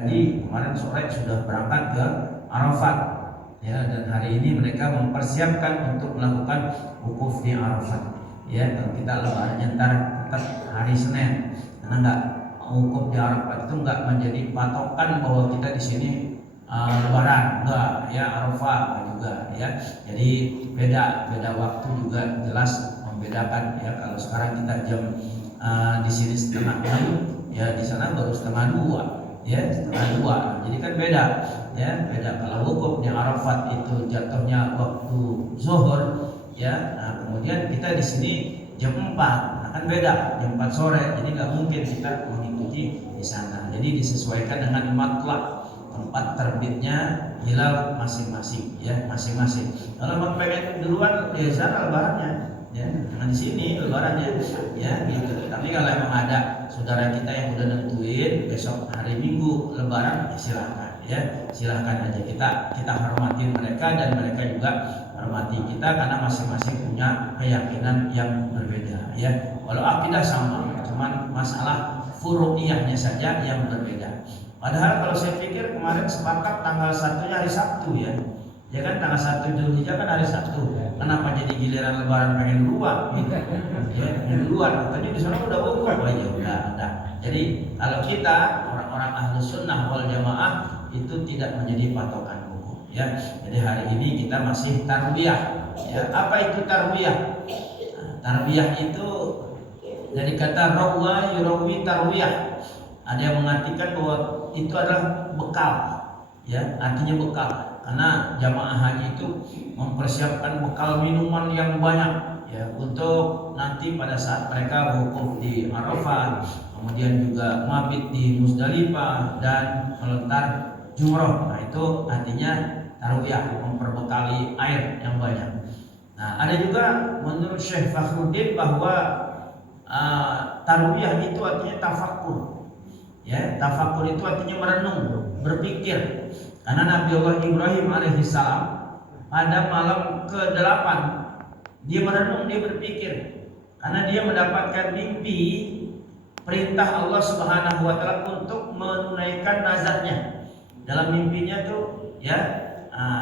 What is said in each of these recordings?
Jadi kemarin sore sudah berangkat ke Arafat, ya, dan hari ini mereka mempersiapkan untuk melakukan wukuf di Arafat. Ya, kalau kita lebarannya ntar tetap hari Senin, karena nggak wukuf di Arafat itu nggak menjadi patokan bahwa kita di sini lebaran, enggak, ya, Arafah juga, ya. Jadi beda waktu juga jelas membedakan, ya. Kalau sekarang kita jam di sini setengah 6, ya di sana baru setengah 2, ya, setengah 2. Jadi kan beda, ya, beda. Kalau wukuf di Arafat itu jatuhnya waktu zuhur, ya. Nah, kemudian kita di sini jam 4, nah kan beda, jam 4 sore. Jadi nggak mungkin kita mengikuti di sana. Jadi disesuaikan dengan matlak, tempat terbitnya hilal masing-masing, ya, masing-masing. Kalau mau pengen duluan di sana lebarannya, ya, jangan di sini lebarannya, ya, gitu. Tapi kalau emang ada saudara kita yang udah nentuin besok hari Minggu lebaran, ya silahkan, ya, silahkan aja. Kita hormati mereka dan mereka juga hormati kita karena masing-masing punya keyakinan yang berbeda, ya. Walau akidah sama, cuman masalah furu'iyahnya saja yang berbeda. Padahal kalau saya pikir kemarin sepakat tanggal 1-nya hari Sabtu, ya. Ya kan, tanggal 1 Zulhijjah kan hari Sabtu. Kenapa jadi giliran lebaran pengen duluan gitu? Ya, pengen duluan. Tadi di sana udah wukuf aja, udah. Jadi kalau kita orang-orang Ahlus Sunnah wal Jamaah itu tidak menjadi patokan wukuf, ya. Jadi hari ini kita masih tarbiyah. Ya, apa itu tarbiyah? Nah, tarbiyah itu dari kata rawa yurawi tarbiyah. Ada yang mengartikan bahwa itu adalah bekal, ya, artinya bekal. Karena jamaah haji itu mempersiapkan bekal minuman yang banyak, ya, untuk nanti pada saat mereka wukuf di Arafah, kemudian juga mabit di Muzdalifah dan melontar jumroh. Nah, itu artinya tarwiyah, memperbekali air yang banyak. Nah, ada juga menurut Syekh Fakhruddin bahwa tarwiyah itu artinya tafakkur. Ya, tafakur itu artinya merenung, berpikir. Karena Nabi Allah Ibrahim alaihissalam pada malam ke-8 dia merenung, dia berpikir. Karena dia mendapatkan mimpi perintah Allah Subhanahu wa taala untuk menunaikan nazarnya. Dalam mimpinya tuh, ya,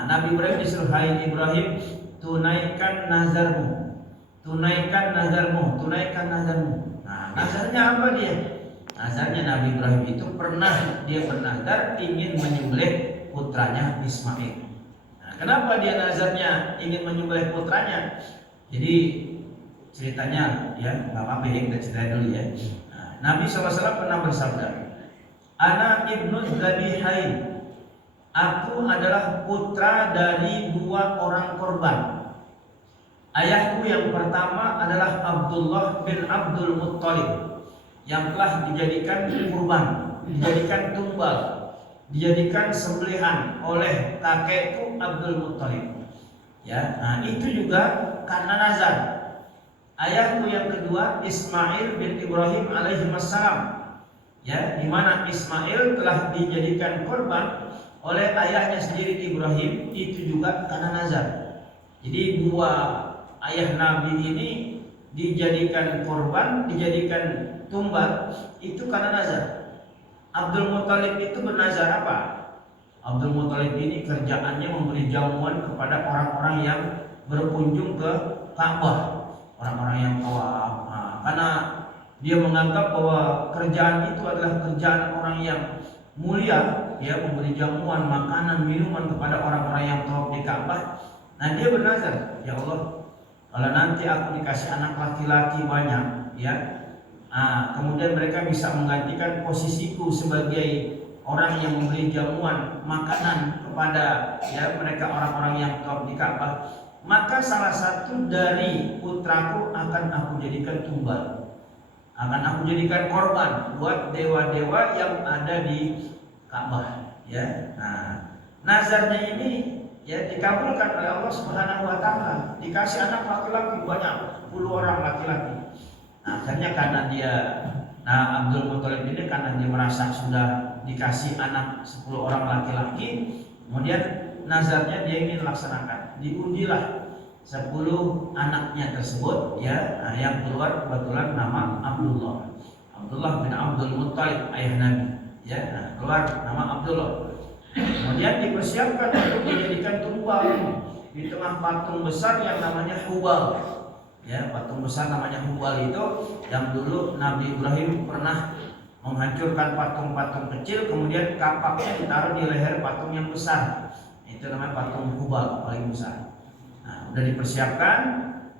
Nabi Ibrahim disuruh, "Hai Ibrahim, tunaikan nazarmu. Tunaikan nazarmu, tunaikan nazarmu." Nah, nazarnya apa dia? Nazarnya Nabi Ibrahim itu dia bernazar ingin menyembelih putranya Ismail. Nah, kenapa dia nazarnya ingin menyembelih putranya? Jadi ceritanya, ya, nggak apa-apa ya, kita ceritain dulu, ya. Nah, Nabi SAW pernah bersabda, "Ana ibnu Zabihain." Aku adalah putra dari 2 orang korban. Ayahku yang pertama adalah Abdullah bin Abdul Muttalib, yang telah dijadikan kurban, dijadikan tumbal, dijadikan sembelihan oleh kakekku Abdul Muttalib. Ya, nah itu juga karena nazar. Ayahku yang kedua Ismail bin Ibrahim alaihi wassalam, ya, di mana Ismail telah dijadikan kurban oleh ayahnya sendiri Ibrahim, itu juga karena nazar. Jadi 2 ayah Nabi ini dijadikan korban, dijadikan tumbal itu karena nazar. Abdul Muthalib itu bernazar apa? Abdul Muthalib ini kerjaannya memberi jamuan kepada orang-orang yang berkunjung ke Ka'bah, orang-orang yang tawaf. Nah, karena dia menganggap bahwa kerjaan itu adalah kerjaan orang yang mulia, ya, memberi jamuan, makanan, minuman kepada orang-orang yang tawaf di Ka'bah. Nah, dia bernazar, "Ya Allah, kalau nanti aku dikasih anak laki-laki banyak, ya, kemudian mereka bisa menggantikan posisiku sebagai orang yang memberi jamuan makanan kepada, ya, mereka orang-orang yang tawaf di Ka'bah, maka salah satu dari putraku akan aku jadikan tumbal, akan aku jadikan korban buat dewa-dewa yang ada di Ka'bah." Ya, nah, nazarnya ini, ya, dikabulkan oleh Allah Subhanahu wa taala. Dikasih anak laki-laki banyak, 10 orang laki-laki. Nah, akhirnya karena Abdul Muthalib ini karena dia merasa sudah dikasih anak 10 orang laki-laki, kemudian nazarnya dia ingin laksanakan. Diundilah 10 anaknya tersebut, ya. Nah, yang keluar kebetulan nama Abdullah bin Abdul Muthalib, ayah Nabi, ya, nah, keluar nama Abdullah. Kemudian dipersiapkan untuk dijadikan tumbal di tengah patung besar yang namanya Hubal. Ya, patung besar namanya Hubal itu yang dulu Nabi Ibrahim pernah menghancurkan patung-patung kecil, kemudian kapaknya ditaruh di leher patung yang besar. Itu namanya patung Hubal paling besar. Nah, sudah dipersiapkan,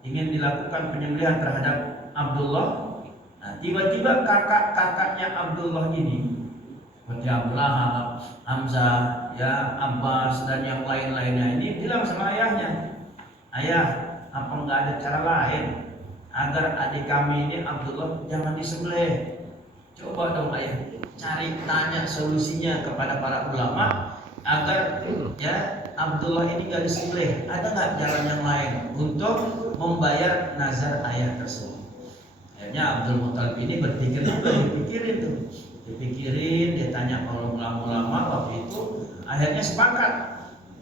ingin dilakukan penyembelihan terhadap Abdullah. Nah, tiba-tiba kakak-kakaknya Abdullah ini seperti Abdullah, Hamzah, ya, Abbas dan yang lain-lainnya ini bilang sama ayahnya, ayah, apa nggak ada cara lain agar adik kami ini Abdullah jangan disembelih? Coba dong ayah, cari tanya solusinya kepada para ulama agar ya Abdullah ini nggak disembelih. Ada nggak jalan yang lain untuk membayar nazar ayah tersebut? Akhirnya Abdul Muthalib ini berpikir juga, dipikirin, dia tanya para ulama-ulama waktu itu, akhirnya sepakat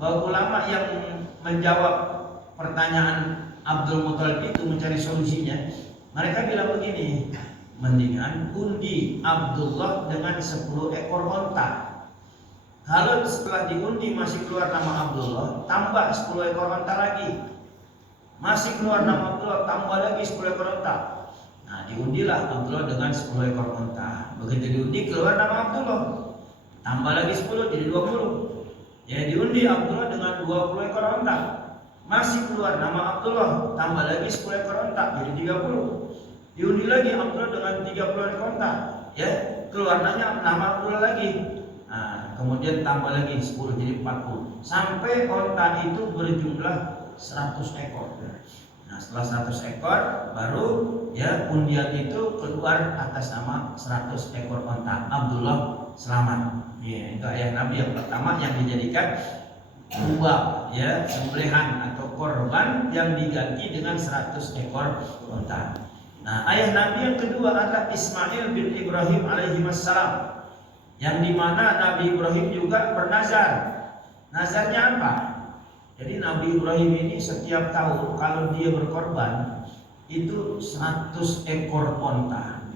bahwa ulama yang menjawab pertanyaan Abdul Muthalib itu mencari solusinya, mereka bilang begini, mendingan undi Abdullah dengan 10 ekor onta. Kalau setelah diundi masih keluar nama Abdullah, tambah 10 ekor onta lagi. Masih keluar nama Abdullah, tambah lagi 10 ekor onta. Nah, diundilah Abdullah dengan 10 ekor onta. Begitu diundi keluar nama Abdullah, tambah lagi 10 jadi 20. Ya, diundi Abdullah dengan 20 ekor onta. Masih keluar nama Abdullah, tambah lagi 10 ekor onta jadi 30. Diundi lagi Abdullah dengan 30 ekor onta. Ya, keluar nama Abdullah lagi. Nah, kemudian tambah lagi 10 jadi 40. Sampai onta itu berjumlah 100 ekor. Nah, setelah 100 ekor baru ya undian itu keluar atas nama 100 ekor onta. Abdullah selamat. Ya, itu ayah Nabi yang pertama yang dijadikan kurban, ya, sembelihan atau korban yang diganti dengan 100 ekor onta. Nah, ayah Nabi yang kedua adalah Ismail bin Ibrahim alaihi wassalam, yang dimana Nabi Ibrahim juga bernazar. Nazarnya apa? Jadi Nabi Ibrahim ini setiap tahun kalau dia berkorban itu 100 ekor onta,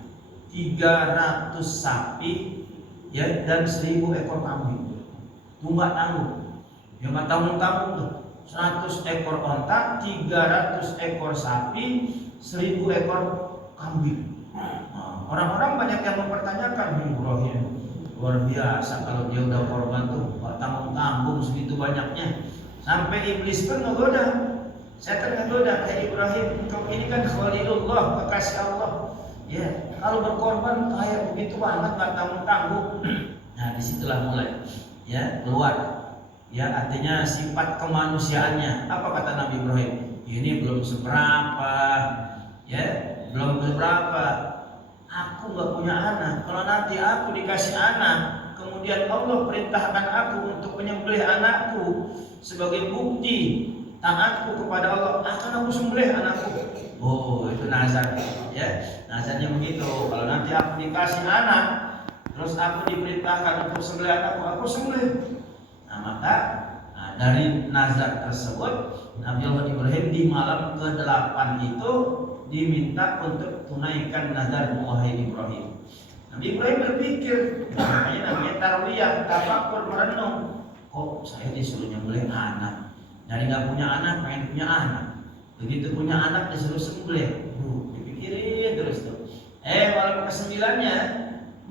300 sapi, ya, dan 1000 ekor kambing. Tunggak tanggung, ya, nggak tanggung-tanggung tuh. 100 ekor onta, 300 ekor sapi, 1000 ekor kambing. Nah, orang-orang banyak yang mempertanyakan, Ibrahim luar biasa kalau dia udah korban tuh, nggak tanggung-tanggung segitu banyaknya. Sampai iblis pun menggoda, setan menggoda, Ibrahim, kau ini kan Khalilullah, kekasih Allah. Ya, kalau berkorban kayak begitu banget, nggak tanggung-tanggung. Nah, disitulah mulai, ya, keluar, ya, artinya sifat kemanusiaannya. Apa kata Nabi Ibrahim? Ini belum seberapa, ya, belum seberapa. Aku nggak punya anak. Kalau nanti aku dikasih anak, kemudian Allah perintahkan aku untuk menyembelih anakku sebagai bukti taatku kepada Allah, akan aku sembelih anakku. Oh, itu nazar, ya, nazarnya begitu. Kalau nanti aku dikasih anak, terus aku diperintahkan untuk sembelih anakku, aku sembelih. Nah, maka dari nazar tersebut Nabi Allah Ibrahim di malam ke-8 itu diminta untuk tunaikan nazar wahai Ibrahim. Nabi Ibrahim berpikir, makanya namanya tarwiyah, tafakur, merenung. Kok saya disuruh nyembelih anak? Dari nggak punya anak, pengen punya anak. Begitu punya anak disuruh sembelih. Dipikirin terus tuh. Malam ke-9-nya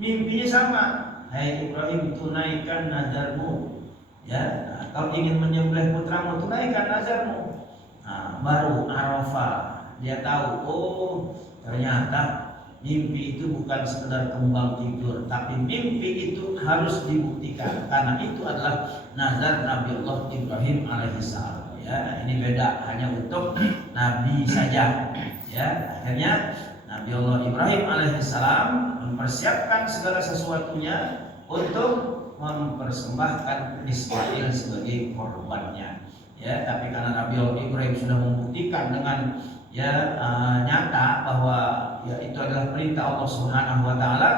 mimpinya sama. Hai Ibrahim, tunaikan nazarmu. Ya, kau ingin menyembelih putramu, tunaikan nazarmu. Nah, baru Arafah dia tahu, oh ternyata mimpi itu bukan sekedar kembang tidur, tapi mimpi itu harus dibuktikan, karena itu adalah nazar Nabi Allah Ibrahim alaihissalam. Ya, ini beda hanya untuk Nabi saja. Ya, akhirnya Nabi Allah Ibrahim alaihissalam mempersiapkan segala sesuatunya untuk mempersembahkan Ismail sebagai korbannya. Ya, tapi karena Nabi Allah Ibrahim sudah membuktikan dengan nyata bahwa ya itu adalah perintah Allah Subhanahu wa taala.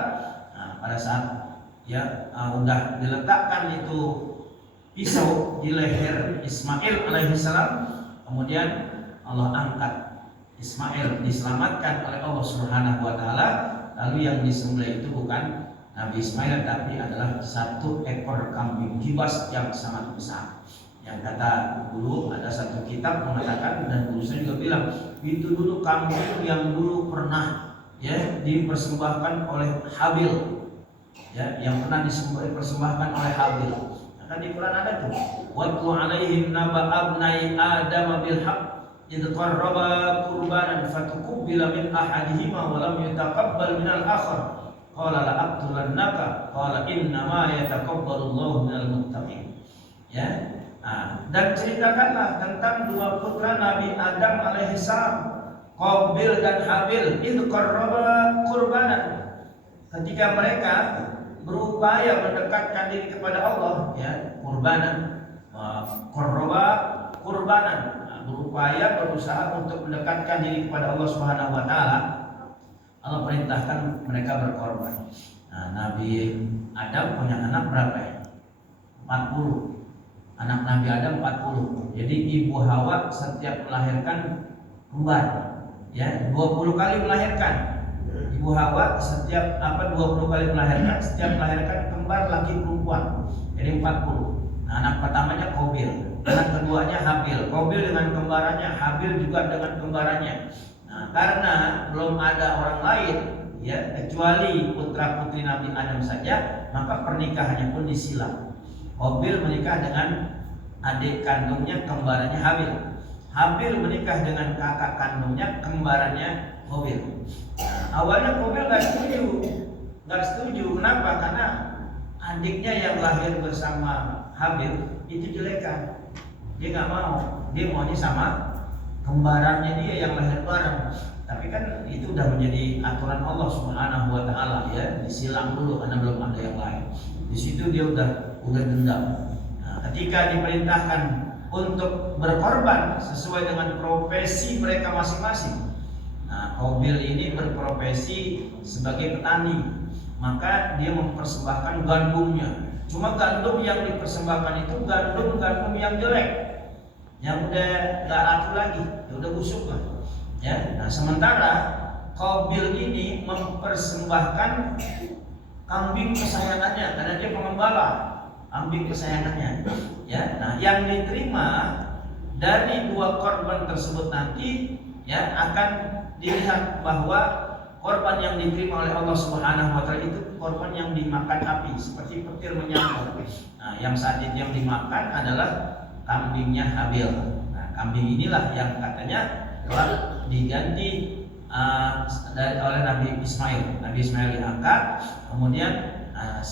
Nah, pada saat udah diletakkan itu pisau di leher Ismail alaihissalam, kemudian Allah angkat Ismail, diselamatkan oleh Allah Subhanahu wa taala. Lalu yang disembelih itu bukan Nabi Ismail, tapi adalah satu ekor kambing kibas yang sangat besar. Yang kata dulu ada satu kitab mengatakan, dan guru saya juga bilang, itu dulu kambing yang dulu pernah ya dipersembahkan oleh Habil, ya, yang pernah dipersembahkan oleh Habil. Kan di Quran ada tuh, watlu alaihim naba abnai adam bil haqq idh qarraba qurbanan fatuqbila min ahadihima wa lam yutaqabbal min al-akhar qala la aqtulannaka qala inna ma yataqabbalu Allahu minal muttaqin. Ya. Dan ceritakanlah tentang dua putra Nabi Adam alaihissalam, Qabil dan Habil, idh qarraba qurbanan, ketika mereka berupaya mendekatkan diri kepada Allah, ya, kurbanan, qarraba kurbanan, berupaya berusaha untuk mendekatkan diri kepada Allah Subhanahu wa taala. Allah perintahkan mereka berkorban. Nah, Nabi Adam punya anak berapa ya? 40. Anak Nabi Adam 40. Jadi Ibu Hawa setiap melahirkan kembar, ya, 20 kali melahirkan. Ibu Hawa setiap 20 kali melahirkan, setiap melahirkan kembar laki perempuan. Jadi 40. Nah, anak pertamanya Qabil, anak keduanya Habil. Qabil dengan kembarannya, Habil juga dengan kembarannya. Nah, karena belum ada orang lain, ya, kecuali putra putri Nabi Adam saja, maka pernikahannya pun disilang. Qabil menikah dengan adik kandungnya, kembarannya Habil. Habil menikah dengan kakak kandungnya, kembarannya Qabil. Nah, awalnya Qabil nggak setuju. Kenapa? Karena adiknya yang lahir bersama Habil itu jelekan. Dia nggak mau. Dia maunya sama kembarannya dia yang lahir bareng. Tapi kan itu udah menjadi aturan Allah Subhanahu wa taala, ya, disilang dulu karena belum ada yang lain. Di situ dia udah dendam. Nah, ketika diperintahkan untuk berkorban sesuai dengan profesi mereka masing-masing. Nah, Qabil ini berprofesi sebagai petani, maka dia mempersembahkan gandumnya. Cuma gandum yang dipersembahkan itu gandum yang jelek, yang udah nggak laku lagi, ya udah busuk lah. Ya, nah sementara Qabil ini mempersembahkan kambing kesayangannya karena dia pengembala, kambing kesayangannya. Ya, nah yang diterima dari dua korban tersebut nanti, ya, akan dilihat bahwa korban yang diterima oleh Allah Subhanahu wa taala itu korban yang dimakan api seperti petir menyambar. Nah, yang saat itu yang dimakan adalah kambingnya Habil. Nah, kambing inilah yang katanya telah diganti oleh Nabi Ismail. Nabi Ismail diangkat, kemudian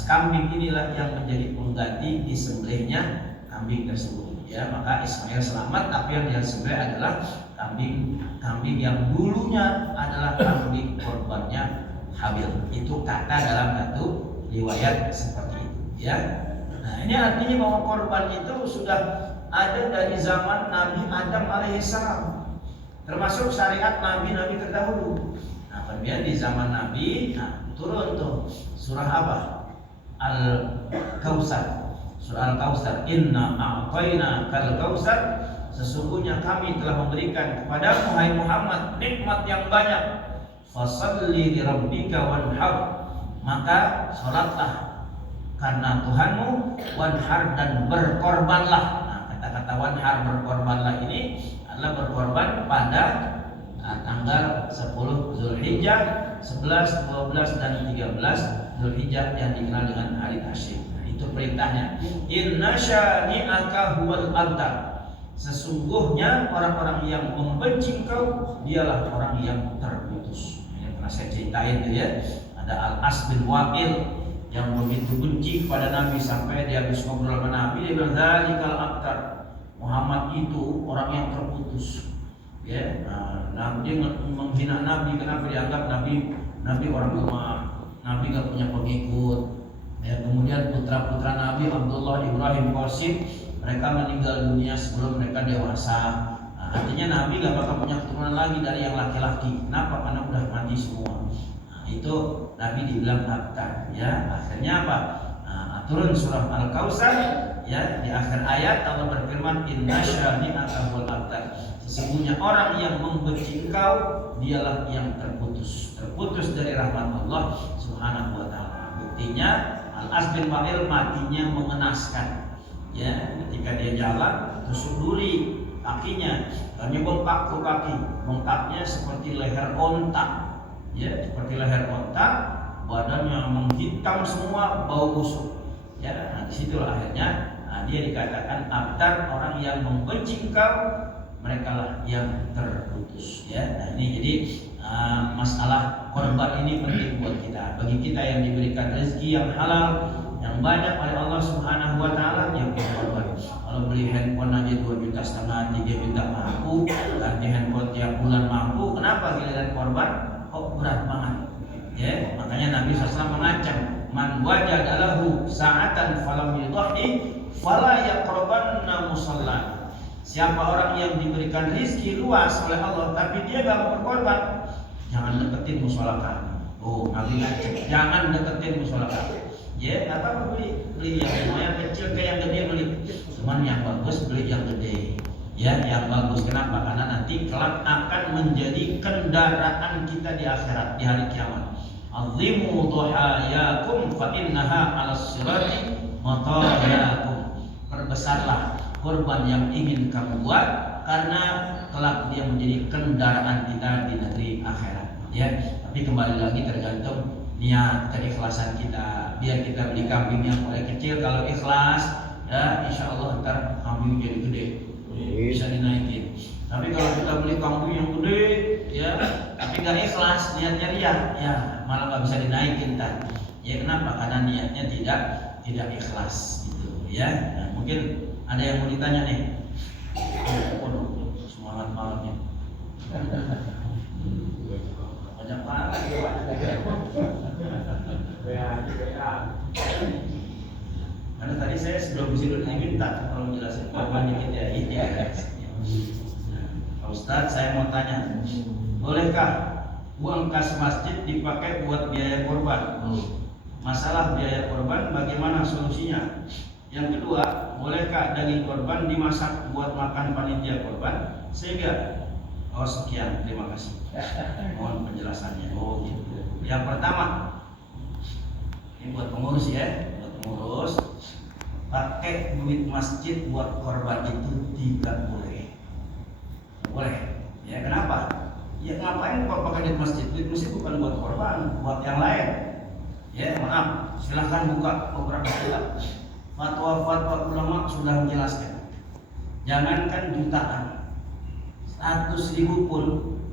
kambing inilah yang menjadi pengganti disembelihnya kambing tersebut. Ya, maka Ismail selamat, tapi yang disembelih adalah kambing yang dulunya adalah kambing korbannya Habil. Itu kata dalam satu riwayat seperti itu, ya. Nah, ini artinya bahwa korban itu sudah ada dari zaman Nabi Adam alaihissalam, termasuk syariat nabi-nabi terdahulu. Nah, kemudian di zaman Nabi, turun tuh surah apa? Al-Kautsar. Surah Al-Kautsar, inna a'tayna kal kautsar, sesungguhnya kami telah memberikan kepadamu hai Muhammad nikmat yang banyak. Fasalli li rabbika wanhar, maka salatlah karena Tuhanmu, wanhar, dan berkorbanlah. Nah, kata-kata wanhar, berkorbanlah ini adalah berkorban pada tanggal 10 Zulhijjah, 11, 12, dan 13 Zulhijjah yang dikenal dengan hari Tasyrik. Itu perintahnya. Inna syani'aka huwal abtar, sesungguhnya orang-orang yang membenci engkau dialah orang yang terputus. Ini pernah saya ceritain tuh, ya. Ada Al-As bin Wa'il yang begitu benci kepada Nabi sampai dia habis ngobrol sama Nabi, dia bilang dzalikal abtar, Muhammad itu orang yang terputus. Ya, nah, dia menghina Nabi. Kenapa? Dianggap Nabi orang lemah, Nabi gak punya pengikut. Ya, kemudian putra-putra Nabi Abdullah, Ibrahim, Qasim, mereka meninggal dunia sebelum mereka dewasa. Nah, artinya Nabi gak bakal punya keturunan lagi dari yang laki-laki. Kenapa? Karena udah mati semua. Nah, itu Nabi dibilang abtar. Ya, akhirnya apa? Nah, turun surah Al-Kautsar. Ya, di akhir ayat Allah berfirman, inna syani'aka huwal abtar, sesungguhnya orang yang membenci engkau dialah yang terputus dari rahmat Allah Subhanahu wa taala. Artinya Al-As bin Wa'il matinya mengenaskan. Ya, ketika dia jalan tusuk duri kakinya, hanya bengkak ke kaki, bengkaknya seperti leher onta. Ya, seperti leher onta, badannya menghitam semua, bau busuk. Ya, nah, disitulah akhirnya dia dikatakan abtar, orang yang membenci engkau, mereka lah yang terputus. Ya, nah ini jadi masalah korban ini penting buat kita. Bagi kita yang diberikan rezeki yang halal, yang banyak oleh Allah Subhanahu wa taala, yang berkorban. Kalau beli handphone aja 2,5 juta, 3 juta mampu, ganti handphone tiap bulan mampu, kenapa giliran korban kok berat banget? Ya, makanya Nabi SAW mengancam, man wajada lahu sa'atan falam yudhi fala yaqrabanna musalla. Siapa orang yang diberikan rezeki luas oleh Allah tapi dia gak mau berkorban, jangan deketin musola kami. Oh, Nabi ngancam, jangan deketin musola kami. Ya, apa beli yang kecil ke yang gede beli. Cuman yang bagus beli yang gede. Ya, yang bagus. Kenapa? Karena nanti kelak akan menjadi kendaraan kita di akhirat, di hari kiamat. Azimu duhayakum fa innaha 'alas sirati matayakum. Perbesarlah korban yang ingin kamu buat, karena kelak dia menjadi kendaraan kita di negeri akhirat. Ya, tapi kembali lagi tergantung niat, keikhlasan kita. Biar kita beli kambing yang mulai kecil, kalau ikhlas, ya insya Allah ntar kambing jadi gede, bisa dinaikin. Tapi kalau kita beli kambing yang gede, ya tapi nggak ikhlas, niatnya riya, ya malah nggak bisa dinaikin ntar. Ya kenapa? Karena niatnya tidak ikhlas gitu. Ya, nah, mungkin ada yang mau ditanya nih. Semangat malamnya. Banyak banget. Karena tadi saya sebelum tidur minta kalau jelasin korban dikit ya. Pak Ustadz, saya mau tanya, bolehkah uang kas masjid dipakai buat biaya korban? Masalah biaya korban bagaimana solusinya? Yang kedua, bolehkah daging korban dimasak buat makan panitia korban? Sehingga sekian, terima kasih. Mohon penjelasannya. Oh gitu. Yang pertama, ini buat pengurus ya, buat pengurus, pakai duit masjid buat korban itu tidak boleh. Boleh. Ya kenapa? Ya ngapain kalau pakai duit masjid? Duit masjid bukan buat korban, buat yang lain. Ya maaf, silahkan buka beberapa kitab. Fatwa-fatwa ulama sudah menjelaskan. Jangankan jutaan, 100.000 pun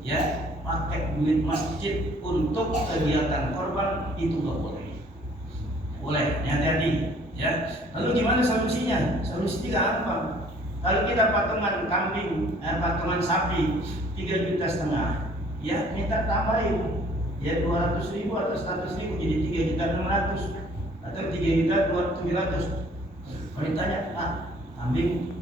ya pakai duit masjid untuk kegiatan korban itu nggak boleh. Boleh, hati-hati ya. Lalu gimana solusinya? Solusinya gampang. Kalau kita patungan kambing, patungan sapi 3,5 juta, ya minta tambahin ya 200.000 atau 100.000 jadi 3.600.000 atau 3.700.000. Kalau ditanya, kambing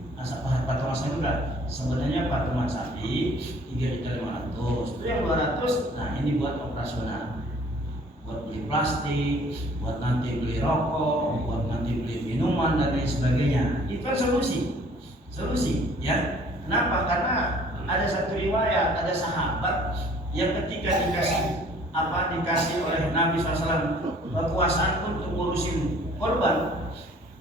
patungan sapi enggak? Sebenarnya patungan sapi 3.500.000. Itu yang 200, nah ini buat operasional. Buat beli plastik, buat nanti beli rokok, buat nanti beli minuman dan lain sebagainya. Itu kan solusi ya. Kenapa? Karena ada satu riwayat, ada sahabat yang ketika dikasih oleh Nabi SAW kekuasaan untuk ngurusin korban,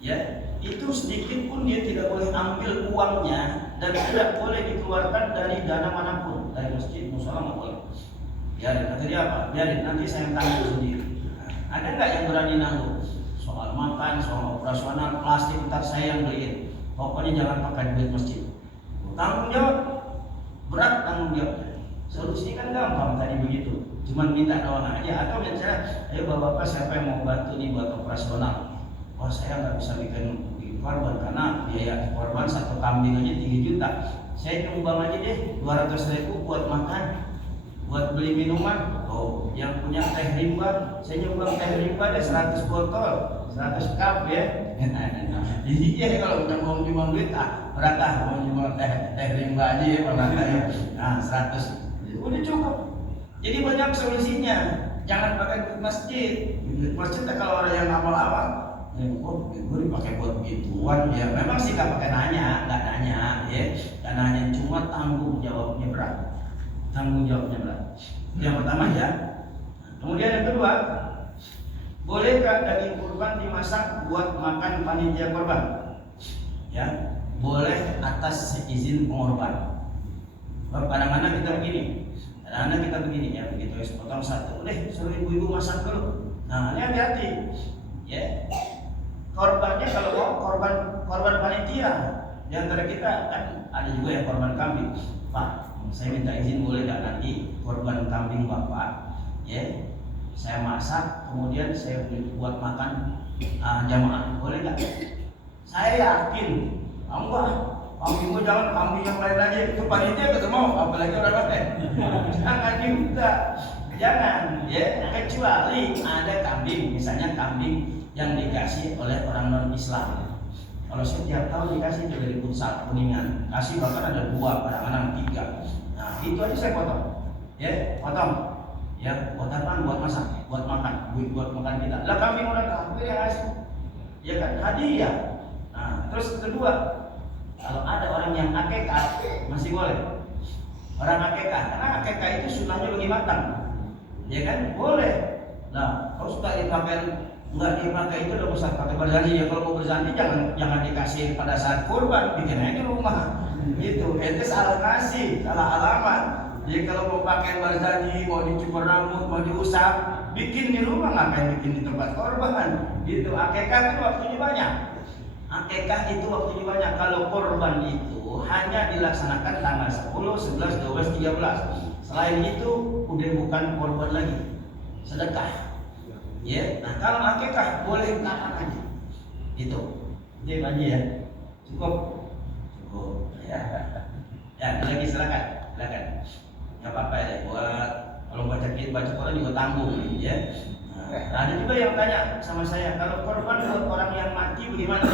ya itu sedikit pun dia tidak boleh ambil uangnya dan tidak boleh dikeluarkan dari dana manapun, dari masjid, musola nggak boleh. Biarin, kata dia apa? Biarin, nanti saya tanggung sendiri. Ada nggak yang berani nanggung? Soal makan, soal operasional, plastik ntar saya yang beliin. Pokoknya jangan pakai duit masjid. Tanggung jawab, berat tanggung jawabnya. Solusinya kan gampang tadi begitu. Cuman minta doang aja, atau misalnya, ayo bapak-bapak siapa yang mau bantu nih buat operasional? Wah saya nggak bisa bikin korban karena biaya korban satu kambing aja 3 juta. Saya nyumbang aja deh 200.000 buat makan, buat beli minuman. Oh, yang punya teh rimba, saya nyumbang teh rimba deh 100 botol, 100 cup ya. Jadi ya kalau udah mau nyumbang duit, berapa mau nyumbang teh rimba aja ya berapa ya? Nah 100, udah cukup. Jadi banyak solusinya. Jangan pakai duit masjid. Duit masjid kalau orang yang awal-awal ya kok gue dipakai buat begituan ya, memang sih nggak pakai nanya ya, nggak nanya, cuma tanggung jawabnya berat. Yang pertama ya. Kemudian yang kedua, Bolehkah daging kurban dimasak buat makan panitia kurban? Ya, boleh atas izin pengorban. Kadang-kadang kita begini, ya begitu potong satu, suruh ibu-ibu masak dulu. Nah, ini hati-hati, ya. Korbannya kalau mau korban panitia, di antara kita kan ada juga yang korban kambing. Pak, saya minta izin boleh nggak nanti korban kambing bapak, ya? Saya masak, kemudian saya buat makan jamaah, boleh nggak? Saya yakin, enggak. Kambingmu jangan kambing yang lain aja, itu panitia ketemu, apalagi orang lain. Jangan juga, jangan, ya. Kecuali ada kambing, misalnya kambing yang dikasih oleh orang non Islam. Kalau setiap tahun dikasih itu dari pusat kuningan, kasih bahkan ada 2, kadang-kadang 3. Nah itu aja saya potong, ya potong. Ya, buat apa? Buat masak, buat makan, buat makan kita. Lah kambing orang kafir yang ngasih, ya kan hadiah. Nah, terus kedua, kalau ada orang yang akekah masih boleh. Orang akekah, karena akekah itu sunahnya lebih matang, ya kan boleh. Nah, kalau suka dipakai nggak dipakai itu udah usah pakai berzani ya. Kalau mau berzani jangan dikasih pada saat kurban, bikin aja di rumah. Gitu, itu salah kasih, salah alamat. Jadi kalau mau pakai berzani, mau dicukur rambut, mau diusap, bikin di rumah, ngapain bikin di tempat korban? Gitu, akekah itu waktunya banyak. Akekah itu waktunya banyak. Kalau korban itu hanya dilaksanakan tanggal 10, 11, 12, 13. Selain itu udah bukan korban lagi, sedekah. Ya, nah kalau akekah boleh kapan aja. Itu aja ya. Cukup. Ya. Ya, lagi silakan. Nggak apa-apa ya, buat kalau baca Quran juga tanggung, ya. Nah, ada juga yang tanya sama saya, kalau korban buat orang yang mati bagaimana?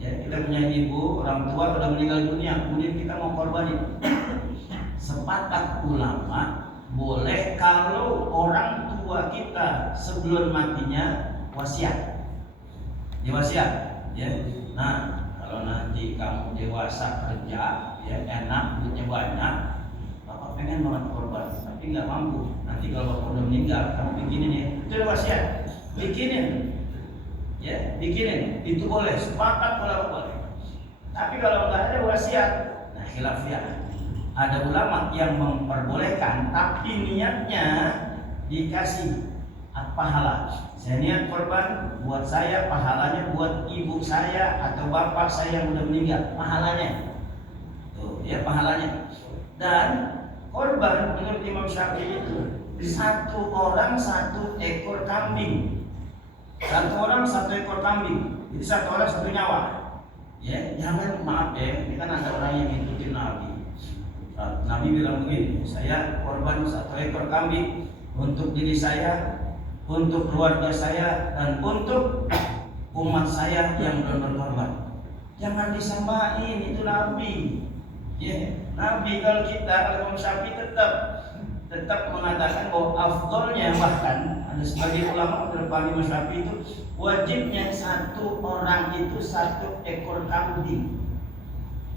Ya, kita punya ibu, orang tua sudah meninggal dunia, kemudian kita mau korbanin. Sepakat ulama boleh kalau orang tua kita sebelum matinya wasiat. Dia wasiat, ya. Nah, kalau nanti kamu dewasa kerja, ya enak, duitnya banyak, bapak pengen banget korban, tapi nggak mampu. Nanti kalau bapak udah meninggal, kamu bikinin ya. Itu udah wasiat, bikinin, ya bikinin. Itu boleh, sepakat ulama boleh. Tapi kalau nggak ada wasiat, nah khilafiyah. Ada ulama yang memperbolehkan, tapi niatnya dikasih pahala. Saya niat korban buat saya, pahalanya buat ibu saya atau bapak saya yang udah meninggal, pahalanya. Tuh, ya pahalanya. Dan korban menurut Imam Syafi'i itu 1 orang 1 ekor kambing. 1 orang 1 ekor kambing. Jadi 1 orang 1 nyawa. Ya, jangan maaf ya, ini kan ada orang yang ngikutin Nabi. Nabi bilang begini, saya korban 1 ekor kambing untuk diri saya, untuk keluarga saya, dan untuk umat saya yang belum berkorban. Jangan disamain, itu Nabi. Ya, Nabi kalau Imam Syafi'i tetap mengatakan bahwa afdolnya, bahkan ada sebagian ulama berpendapat Imam Syafi'i itu wajibnya 1 orang itu 1 ekor kambing.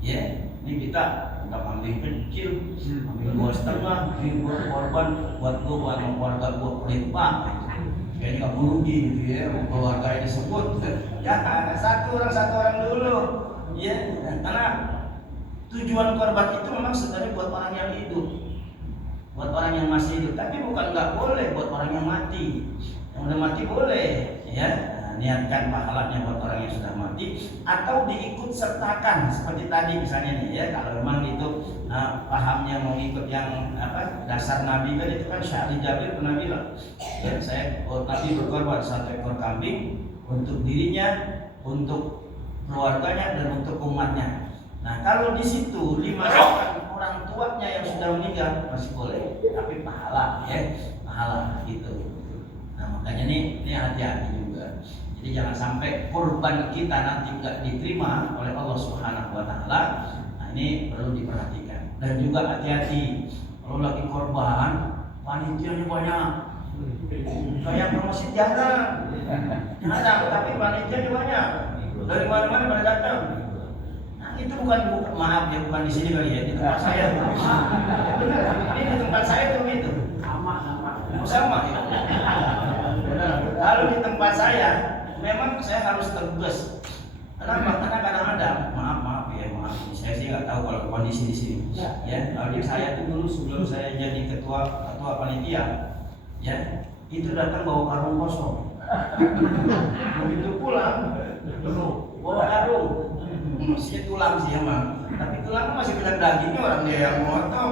Ya, ini kita udah kambing kecil, kambing 2,5, ini buat korban buat keluarga gua pelit banget. Kayaknya nggak rugi gitu ya, keluarga ini disebut. Ya, 1 orang dulu. Ya, karena tujuan korban itu memang sebenarnya buat orang yang hidup, buat orang yang masih hidup, tapi bukan nggak boleh buat orang yang mati. Yang udah mati boleh, ya. Niatkan pahalanya buat orang yang sudah mati, atau diikut sertakan seperti tadi misalnya nih ya. Kalau memang itu pahamnya mau ikut yang dasar Nabi kan, itu kan Syahri Jabir pernah bilang, ya, Nabi berkorban 1 ekor kambing untuk dirinya, untuk keluarganya, dan untuk umatnya. Nah kalau di situ dimasukkan orang tuanya yang sudah meninggal masih boleh, tapi pahala, ya pahala gitu. Nah makanya ini hati-hati juga. Jadi jangan sampai kurban kita nanti nggak diterima oleh Allah Subhanahu Wa Taala. Nah ini perlu diperhatikan. Dan juga hati-hati kalau lagi korban, panitianya banyak. Kayak promosi jarang, tapi panitianya banyak. Dari mana-mana pada datang. Nah itu bukan maaf ya, bukan di sini kali ya, di tempat saya. Benar, ini di tempat saya tuh gitu. Sama ya. Kalau di tempat saya, memang saya harus tegas. Kenapa? Karena kadang-kadang, maaf ya, saya sih nggak tahu kalau kondisi di sini. Ya, kalau di saya itu dulu sebelum saya jadi ketua panitia, ya itu datang bawa karung kosong. Begitu pulang, bawa karung, masih tulang sih emang. Tapi tulang masih bilang dagingnya orang dia yang motong,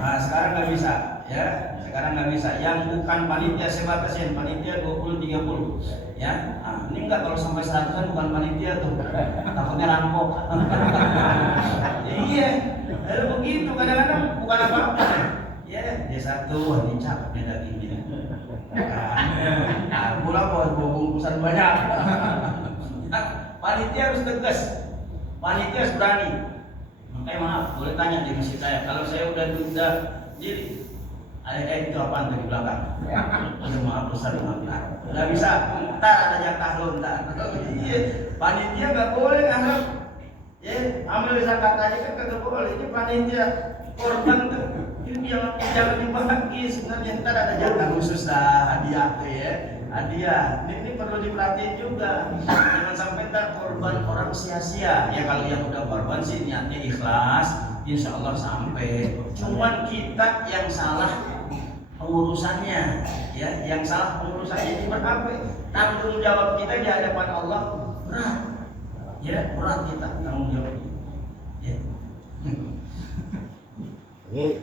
Nah sekarang nggak bisa, ya. Sekarang nggak bisa. Yang bukan panitia saya batasin, panitia 20-30, ya. Nah, ini enggak kalau sampai 100 kan bukan panitia tuh, takutnya rampok. Iya, lalu begitu kadang-kadang bukan apa-apa. Ya, dia satu, ini cakep dia dagingnya. Nah, pulang bawa bungkusan banyak. Panitia harus tegas, panitia harus berani. Makanya maaf, boleh tanya di masjid saya. Kalau saya udah diri, itu apaan tuh di belakang? Udah maaf besar maaf. Nggak bisa, ntar ada jatah lo ntar. Iya, panitia nggak boleh nganggap. Ya, ambil zakat aja kan kagak boleh. Ini panitia korban tuh. Ini jangan dibagi. Sebenarnya ntar ada jatah khusus hadiah tuh ya. Hadiah, ini perlu diperhatiin juga. Jangan sampai ntar korban orang sia-sia. Ya kalau yang udah korban sih niatnya ikhlas, insya Allah sampai. Cuman kita yang salah pengurusannya, ya, yang salah pengurusannya ini berapa? Tanggung jawab kita di hadapan Allah berat, ya berat kita tanggung jawab. Ya. Ini,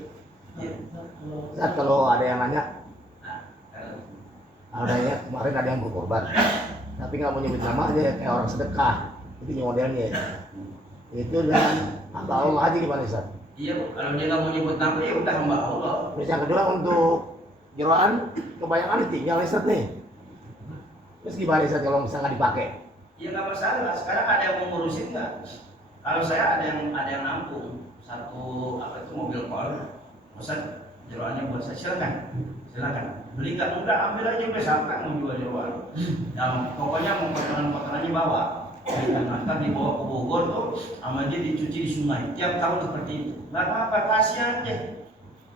saat kalau ada yang nanya. Adanya kemarin ada yang berkorban, tapi nggak mau nyebut nama aja kayak orang sedekah, itu modelnya. Itu dengan hamba Allah aja gimana Ustaz? Iya Bu, kalau dia nggak mau nyebut nama ya udah hamba Allah. Terus yang kedua untuk jeroan kebanyakan ditinggal Ustaz nih. Terus gimana Ustaz kalau misalnya nggak dipakai? Ya nggak masalah. Sekarang ada yang mau ngurusin nggak? Kalau saya ada yang nampung satu apa itu mobil kol, Ustaz jeroannya buat saya silakan. Beli nggak mudah, ambil aja besarkan mau jual jeroan. Yang pokoknya mau potongan-potongannya bawa. Nanti dibawa ke Bogor tuh, sama dia dicuci di sungai. Tiap tahun seperti itu. Nggak apa-apa, kasih aja.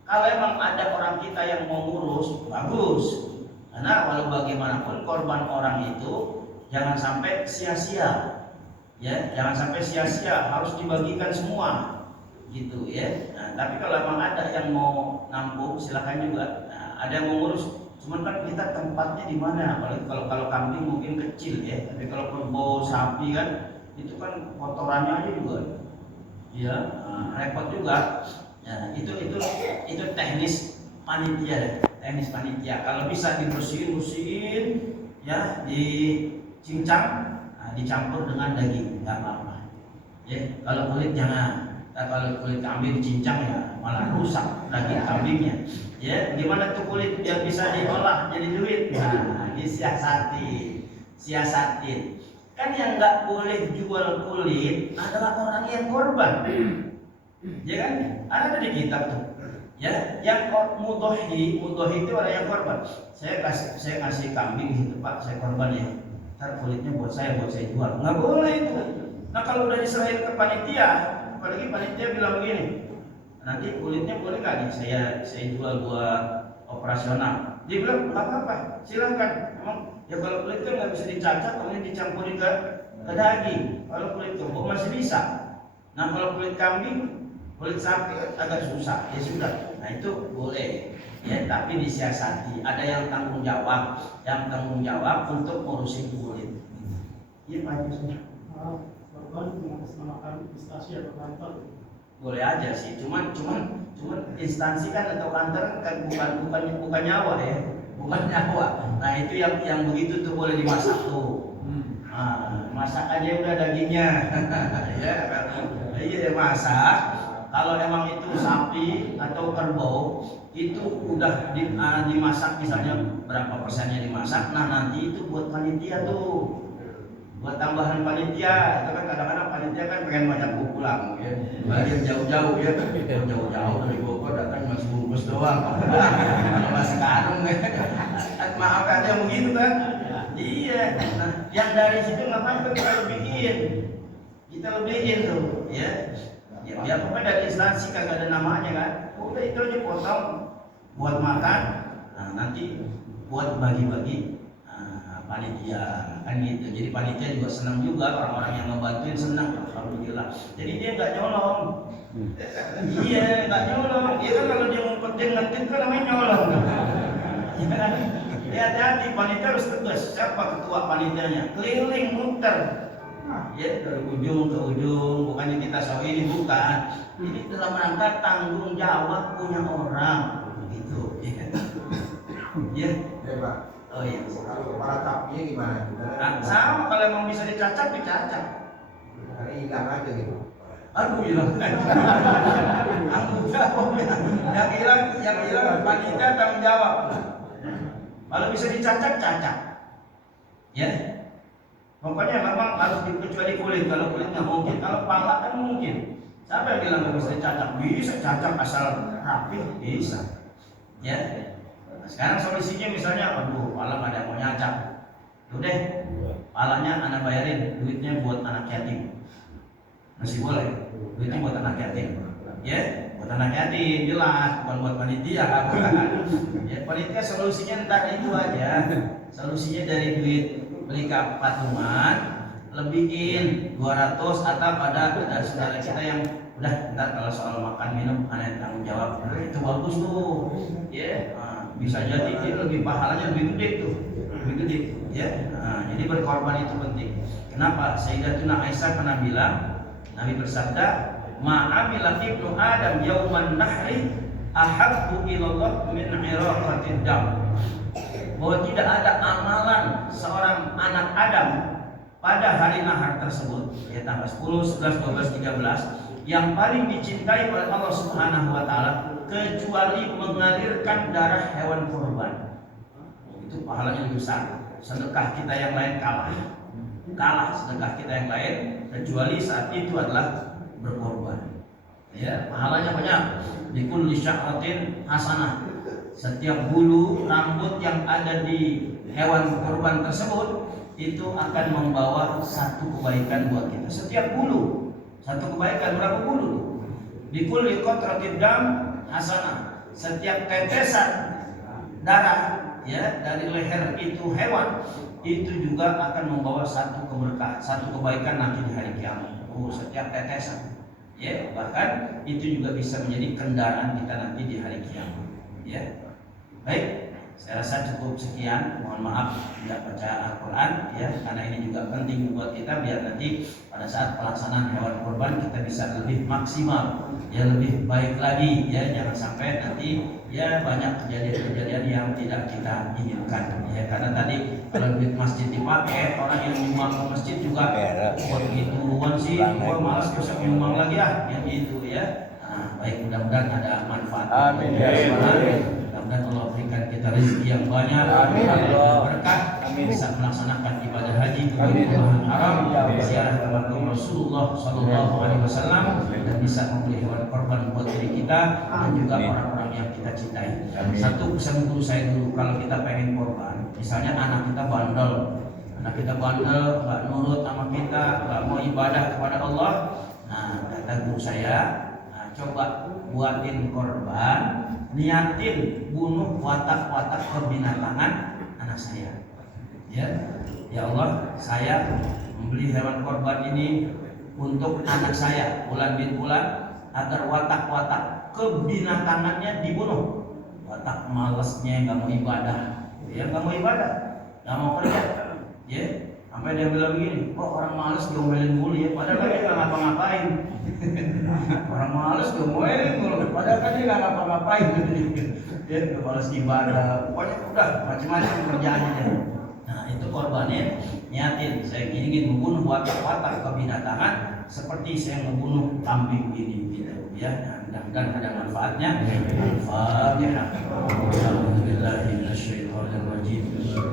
Kalau emang ada orang kita yang mau ngurus, bagus. Karena walau bagaimanapun korban orang itu jangan sampai sia-sia. Ya, jangan sampai sia-sia, harus dibagikan semua. Gitu ya. Nah, tapi kalau emang ada yang mau nampung, silakan juga. Ada yang mengurus, cuman kan kita tempatnya di mana? Kalau kambing mungkin kecil ya, tapi kalau kerbau sapi kan itu kan kotorannya aja juga, ya repot juga. Ya, itu teknis panitia, teknis panitia. Kalau bisa dibersihin, ya dicincang, dicampur dengan daging, nggak apa-apa. Ya, kalau kulit jangan. Kalau kulit kambing dicincang ya malah rusak daging kambingnya. Ya, gimana tuh kulit biar bisa diolah jadi duit? Nah, siasatin. Kan yang nggak boleh jual kulit adalah orang yang korban. Ya kan? Ada di kitab tuh. Ya, yang mudohi itu orang yang korban. Saya kasih kambing gitu Pak, saya korban ya. Ntar kulitnya buat saya jual. Nggak boleh itu. Nah kalau udah diserahin ke panitia, apalagi panitia bilang begini, nanti kulitnya boleh nggak nih saya jual buat operasional? Dia bilang nggak apa-apa, silakan. Emang ya kalau kulit kan nggak bisa dicacat, kemudian dicampurin ke daging. Kalau kulit kerbau masih bisa. Nah kalau kulit kambing, kulit sapi agak susah. Ya sudah. Nah itu boleh. Ya tapi disiasati. Ada yang tanggung jawab untuk ngurusin kulit. Iya Pak Yusuf. Korban mengatasnamakan instansi atau kantor. Boleh aja sih, cuman instansi kan atau kantor kan bukan nyawa ya, bukan nyawa. Nah itu yang begitu tuh boleh dimasak tuh. Nah, masak aja udah dagingnya, ya iya masak. Kalau emang itu sapi atau kerbau itu udah dimasak misalnya berapa persennya dimasak, nah nanti itu buat panitia tuh. Buat tambahan panitia, itu kan kadang-kadang panitia kan pengen banyak pulang ya. Balik jauh-jauh ya, jauh-jauh dari Bogor datang masih bungkus doang. Masih karung ya. Maaf ada yang begitu kan? Iya. Nah, yang dari situ nggak apa-apa kita lebihin tuh, ya. Ya pokoknya dari instansi kagak ada namanya kan. Udah itu aja potong buat makan. Nah, nanti buat bagi-bagi panitia kan gitu. Jadi panitia juga senang juga, orang-orang yang ngebantuin senang, alhamdulillah. Jadi dia nggak nyolong. Iya, nggak nyolong. Iya kan kalau dia ngumpetin ngetin kan namanya nyolong. Iya kan? Ya hati-hati, panitia harus tegas. Siapa ketua panitianya? Keliling muter. Ya dari ujung ke ujung, bukannya kita ini bukan. Ini dalam rangka tanggung jawab punya orang, gitu. Ya. Ya. Ya Pak. Oh iya. Kalau para sapinya gimana? Sama kalau emang bisa dicacat, dicacat. Karena hilang aja gitu. Aduh hilang. Tanggung jawab. Yang hilang panitia tanggung jawab. Kalau bisa dicacat, cacat. Ya. Pokoknya memang harus kecuali kulit. Kalau kulit nggak mungkin. Kalau pala kan mungkin. Siapa yang bilang nggak bisa dicacat? Bisa cacat asal rapi, bisa. Ya. Nah, sekarang solusinya misalnya, aduh, pala nggak ada yang mau nyacat. Udah, palanya anak bayarin, duitnya buat anak yatim. Masih boleh. Duitnya buat anak yatim. Ya, buat anak yatim jelas, bukan buat panitia. Ya, panitia solusinya ntar itu aja. Solusinya dari duit beli patungan lebihin 200 atau pada saudara kita yang udah ntar kalau soal makan minum ada tanggung jawab. Nah, itu bagus tuh. Ya, bisa jadi dia lebih pahalanya lebih gede tuh. Lebih gede, ya. Nah, jadi berkorban itu penting. Kenapa? Sayyidatuna Aisyah pernah bilang, Nabi bersabda, "Ma'amila ibnu Adam yauman nahri ahabbu ilallah min iraqatid dam." Bahwa tidak ada amalan seorang anak Adam pada hari nahar tersebut, ya tanggal 10, 11, 12, 13 yang paling dicintai oleh Allah Subhanahu wa taala kecuali mengalirkan darah hewan kurban. Itu pahalanya lebih besar. Sedekah kita yang lain kalah sedekah kita yang lain kecuali saat itu adalah berkorban. Ya, pahalanya banyak. Likulli sya'ratin hasanah. Setiap bulu rambut yang ada di hewan kurban tersebut itu akan membawa satu kebaikan buat kita. Setiap bulu satu kebaikan. Berapa bulu? Likulli qatratin dam hasanah. Setiap tetesan darah ya dari leher itu hewan itu juga akan membawa satu keberkahan, satu kebaikan nanti di hari kiamat. Setiap tetesan, ya bahkan itu juga bisa menjadi kendaraan kita nanti di hari kiamat. Ya, baik. Saya rasa cukup sekian. Mohon maaf tidak baca Al-Quran ya, karena ini juga penting buat kita biar nanti pada saat pelaksanaan hewan kurban kita bisa lebih maksimal, ya lebih baik lagi ya. Jangan sampai nanti ya banyak kejadian-kejadian yang tidak kita inginkan ya. Karena tadi kalau duit masjid dipakai, orang yang nyumbang ke masjid juga buat gituan sih, gua malas besok nyumbang lagi ya, yang gitu ya. Nah, baik, mudah-mudahan ada manfaat. Amin. Dan Allah berikan kita rezeki yang banyak, berkah, bisa melaksanakan ibadah haji ke Baitul Haram, ziarah ke makam Rasulullah Sallallahu Alaihi Wasallam, dan bisa membeli hewan korban buat diri kita dan juga orang-orang yang kita cintai. Satu pesan guru saya dulu, kalau kita pengen korban, misalnya anak kita bandel, nggak nurut sama kita, nggak mau ibadah kepada Allah, nah kata guru saya, nah, coba buatin korban, niatin bunuh watak-watak kebinatangan anak saya. Ya Allah, saya membeli hewan korban ini untuk anak saya Fulan bin Fulan agar watak-watak kebinatangannya dibunuh. Watak malesnya nggak mau ibadah, nggak mau kerja, ya. Sampai dia bilang begini, kok orang malas diomelin mulu ya, padahal kan dia nggak ngapa-ngapain. Orang malas diomelin mulu, padahal kan dia nggak ngapa-ngapain. Dia nggak malas ibadah, pokoknya udah macam-macam kerjaannya. Nah itu korbannya, niatin saya ingin membunuh watak-watak kebinatangan seperti saya membunuh kambing ini, gitu ya. Nah, mudah-mudahan ada manfaatnya. Al-Fatihah.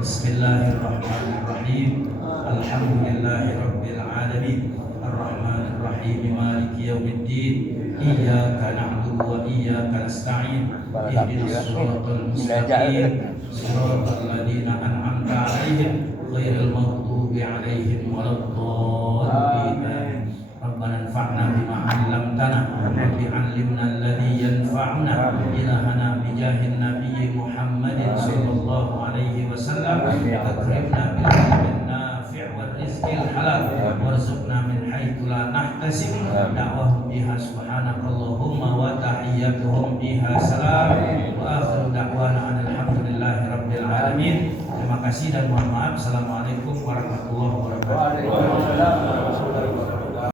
Bismillahirrahmanirrahim. Alhamdulillahi Rabbil Alamin, Ar-Rahman Ar-Rahim, Maliki Yawmiddin, Iyyaka na'budu wa iyyaka nasta'in, Ihdinas siratal mustaqim, siratal ladzina an'amta 'alaihim, ghairil maghdubi 'alaihim waladdallin. Rabbana anfa'na bima 'allamtana علمتنا رب علمنا الذي ينفعنا إلهنا بجاه النبي محمد صلى الله عليه وسلم أكرمنا بالعلم النافع والرزق الحلال وارزقنا من حيث لا نحتسب دعوهم بها سبحانك اللهم وتحياتهم بها سلام وآخر دعوانا أن الحمد لله رب العالمين. Terima kasih dan mohon maaf. Assalamualaikum warahmatullahi wabarakatuh.